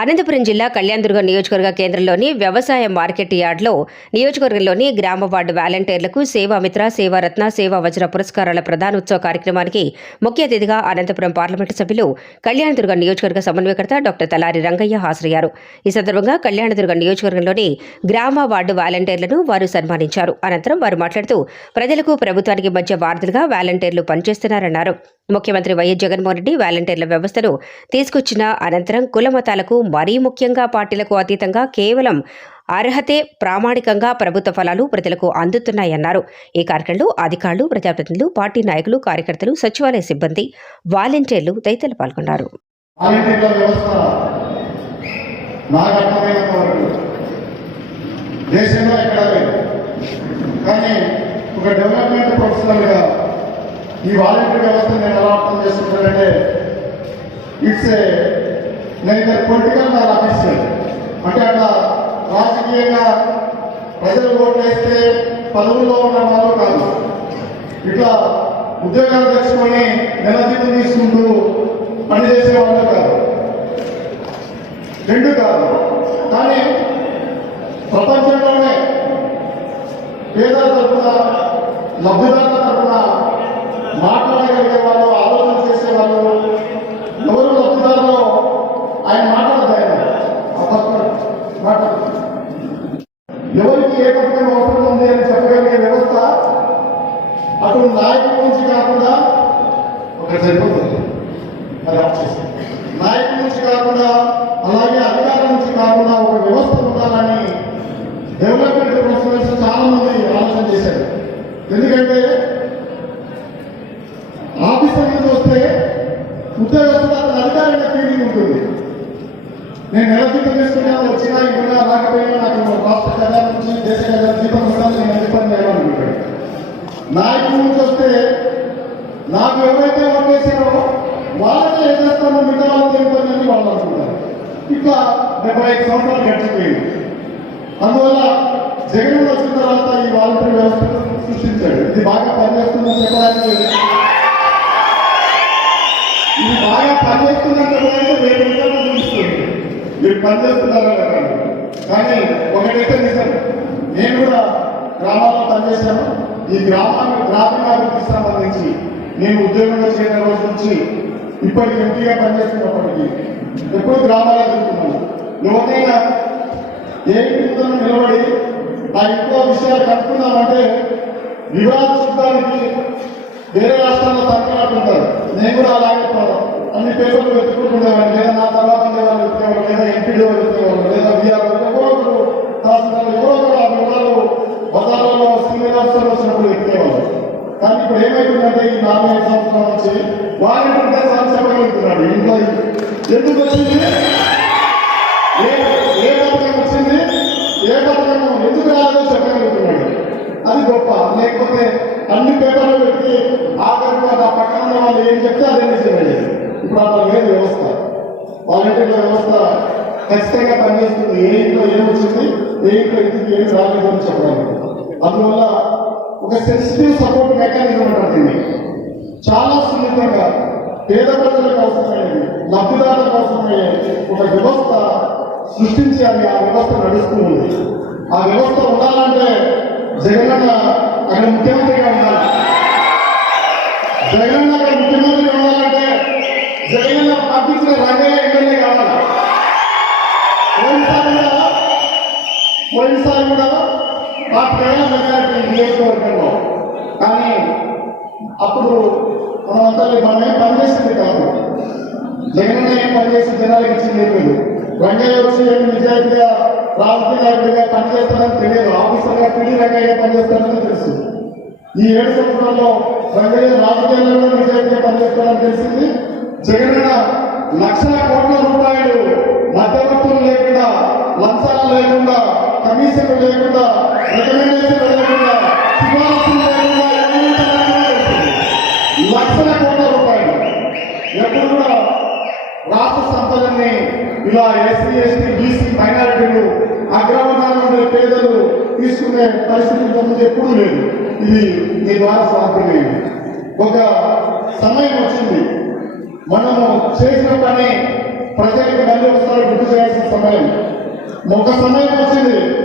అనంతపురం జిల్లా కళ్యాణదుర్గం నియోజకవర్గ కేంద్రంలోని వ్యవసాయ మార్కెట్ యార్డ్లో నియోజకవర్గంలోని గ్రామ వార్డు వాలంటీర్లకు సేవామిత్ర సేవారత్న సేవా వజ్ర పురస్కారాల ప్రధానోత్సవ కార్యక్రమానికి ముఖ్య అతిథిగా అనంతపురం పార్లమెంటు సభ్యులు కళ్యాణదుర్గం నియోజకవర్గ సమన్వయకర్త డాక్టర్ తలారి రంగయ్య హాజరయ్యారు. ఈ సందర్భంగా కళ్యాణదుర్గం నియోజకవర్గంలోని గ్రామ వార్డు వాలంటీర్లను వారు సన్మానించారు. అనంతరం వారు మాట్లాడుతూ ప్రజలకు ప్రభుత్వానికి మధ్య వార్తలుగా వాలంటీర్లు పనిచేస్తున్నారన్నారు. ముఖ్యమంత్రి వైఎస్ జగన్మోహన్ రెడ్డి వాలంటీర్ల వ్యవస్థను తీసుకొచ్చిన అనంతరం కుల మతాలకు మరీ ముఖ్యంగా పార్టీలకు అతీతంగా కేవలం అర్హతే ప్రామాణికంగా ప్రభుత్వ ఫలాలు ప్రజలకు అందుతున్నాయన్నారు. ఈ కార్యక్రమంలో అధికారులు ప్రజాప్రతినిధులు పార్టీ నాయకులు కార్యకర్తలు సచివాలయ సిబ్బంది వాలంటీర్లు తదితరులు పాల్గొన్నారు. దేశంలో ఎక్కడ లేదు. కానీ ఒక డెవలప్మెంట్ ప్రొఫెషనల్గా ఈ వాలంటీర్ వ్యవస్థ నేను ఎలా అర్థం చేసుకుంటానంటే it's a neither political nor official అంటే అట్లా రాజకీయంగా ప్రజలు ఓట్లు వేస్తే పదవుల్లో ఉన్న వాళ్ళు కాదు. ఇట్లా ఉద్యోగాలు తెచ్చుకొని నెల జీతం తీసుకుంటూ పనిచేసే వాళ్ళు కాదు. రెండు కాదు. కానీ ప్రపంచంలోనే పేద తరఫున లబ్ధిదారు తరఫున మాట్లాడగలిగే వాళ్ళు ఆలోచన చేసే వాళ్ళు ఎవరు లబ్ధిదారులో ఆయన మాట్లాడదు ఆయన ఆ పక్కన మాట్లాడదు ఎవరికి అవసరం ఉంది అని చెప్పగలిగే వ్యవస్థ అప్పుడు నాయకుల నుంచి కాకుండా ఒక ఆఫ్ నాయకుల నుంచి కాకుండా అలాగే అధికారుల నుంచి కాకుండా ఒక వ్యవస్థ ఉండాలని డెవలప్మెంట్ ప్రొఫెషనల్స్ చాలా మంది ఆలోచన చేశారు. ఎందుకంటే ఆఫీసర్ నుంచి వస్తే ఉద్యోగస్తులు అధికారంగా ఫీలింగ్ ఉంటుంది. నేను నెల జీతం తీసుకున్నాను వచ్చినా ఇప్పుడు రాకపోయినా నాకు రాష్ట్ర కథ నుంచి దేశ కథ జీతం ఉండాలి నేను ఎంత పని చేయాలనుకుంటాడు నాయకుల నుంచి వస్తే నాకు ఎవరైతే ఓటేసారో వాళ్ళకే ఏం చేస్తామో మిగతా వాళ్ళకి ఏం పని అని వాళ్ళు అనుకుంటారు. ఇట్లా డెబ్బై ఐదు సంవత్సరాలు గడిచిపోయింది. అందువల్ల జగన్ వచ్చిన తర్వాత ఈ వాలంటీర్ వ్యవస్థను సృష్టించాడు. ఇది బాగా పనిచేస్తుందని చెప్పడానికి ఇది బాగా పనిచేస్తుందని చెప్పడానికి వేరే విధంగా చూపిస్తుంది మీరు పనిచేస్తున్నారా లేదా కానీ ఒకటైతే నిజం నేను కూడా గ్రామాల్లో పనిచేశాను. ఈ గ్రామాన్ని గ్రామీణాభివృద్ధికి సంబంధించి నేను ఉద్యోగంలో చేరిన రోజు నుంచి ఇప్పటికి ఎంపీగా పనిచేస్తున్నప్పటికీ ఎప్పుడు గ్రామాల్లో తిరుగుతున్నాను ఎవరైనా ఏ ఇంట్లో నిలబడి ఆ ఇంట్లో విషయాలు కనుక్కుందామంటే వివాహ శుద్ధానికి వేరే రాష్ట్రాల్లో తక్కువ నేను కూడా అలాగే పో- అన్ని పేపర్లు వెతుక్కుంటుండేవాడిని లేదా నా తర్వాత ఉండేవాళ్ళు వెతికేవాళ్ళు లేదా ఎంపీలో వెతికేవాళ్ళు లేదా బీఆర్ ఎవరో? ఒకరు తహసీల్దార్ ఎవరో ఒకరు ఆ వివరాలు బజార్లలో సీనియర్ ఆఫీసర్లు వచ్చినప్పుడు వెతికేవాళ్ళు కానీ ఇప్పుడు ఏమైతుందంటే ఈ నాలుగు ఐదు సంవత్సరాల నుంచి వారిని ఉంటే సార్ చెప్పగలుగుతున్నాడు ఇంట్లో ఎందుకు వచ్చింది? ఏ పథకం వచ్చింది? ఏ పథకం? ఎందుకు రాదో చెప్పగలుగుతున్నాడు అది గొప్ప. లేకపోతే అన్ని పేపర్లు పెట్టి ఆఖరికి ఆ పక్కన వాళ్ళు ఏం చెప్తే అదే నిజమయ్యేది ఇప్పుడు లేదు వ్యవస్థ? వాలంటీర్ల వ్యవస్థ ఖచ్చితంగా పనిచేస్తుంది. ఏ ఇంట్లో ఏమొచ్చింది ఏ ఇంట్లో ఇంటికి ఏం రాలేదు అని చెప్పడానికి. అందువల్ల ఒక సెన్సిటివ్ సపోర్ట్ మెకానిజం ఉంటుంది చాలా సున్నితంగా పేద ప్రజలకు అవసరమైనది లబ్ధిదారులకు అవసరమయ్యే ఒక వ్యవస్థ సృష్టించి అది ఆ వ్యవస్థ నడుస్తూ ఉంది ఆ వ్యవస్థ ఉండాలంటే జగనన్న అక్కడ ముఖ్యమంత్రిగా ఉండాలి. జగన్ పంపించిన రంగయ్య ఎమ్మెల్యే కావాలి. పోయినసారి కూడా పోయినసారి కూడా పార్టీ మెజారిటీ నియోజకవర్గంలో. కానీ అప్పుడు మనమంతా మనమేం పనిచేసింది కాదు. జగన్ ఏం పనిచేసి జనాలకు ఇచ్చింది లేదు. రంగయ్య వచ్చి నిజాయితీగా రాజకీయ నాయకుడిగా పనిచేస్తాడని తెలియదు. ఆఫీసర్గా పిడి రంగయ్య పనిచేస్తాడని తెలుసు. ఈ ఏడు సంవత్సరాల్లో రంగయ్య రాజకీయాల్లో నిజాయితీగా పనిచేస్తాడని తెలిసింది. జగన్ లక్షల కోట్ల రూపాయలు మధ్యవర్తులు లేకుండా లంచాలు లేకుండా కమిషన్లు లేకుండా రికమెండేషన్ లేకుండా సిఫార్సులు లేకుండా లక్షల కోట్ల రూపాయలు? ఎప్పుడు కూడా రాష్ట్ర సంపదని ఇలా ఎస్సీ ఎస్టీ బీసీ మైనారిటీలు అగ్రవర్ణాలు పేదలు తీసుకునే పరిస్థితి ఇంతకుముందు ఎప్పుడూ లేదు. ఇది మీ ద్వారా సాధ్యమైంది. ఒక సమయం వచ్చింది. మనము చేసిన పని ప్రజలకు మళ్ళీ ఒకసారి గుర్తు చేయాల్సిన సమయం. ఒక సమయం వచ్చింది.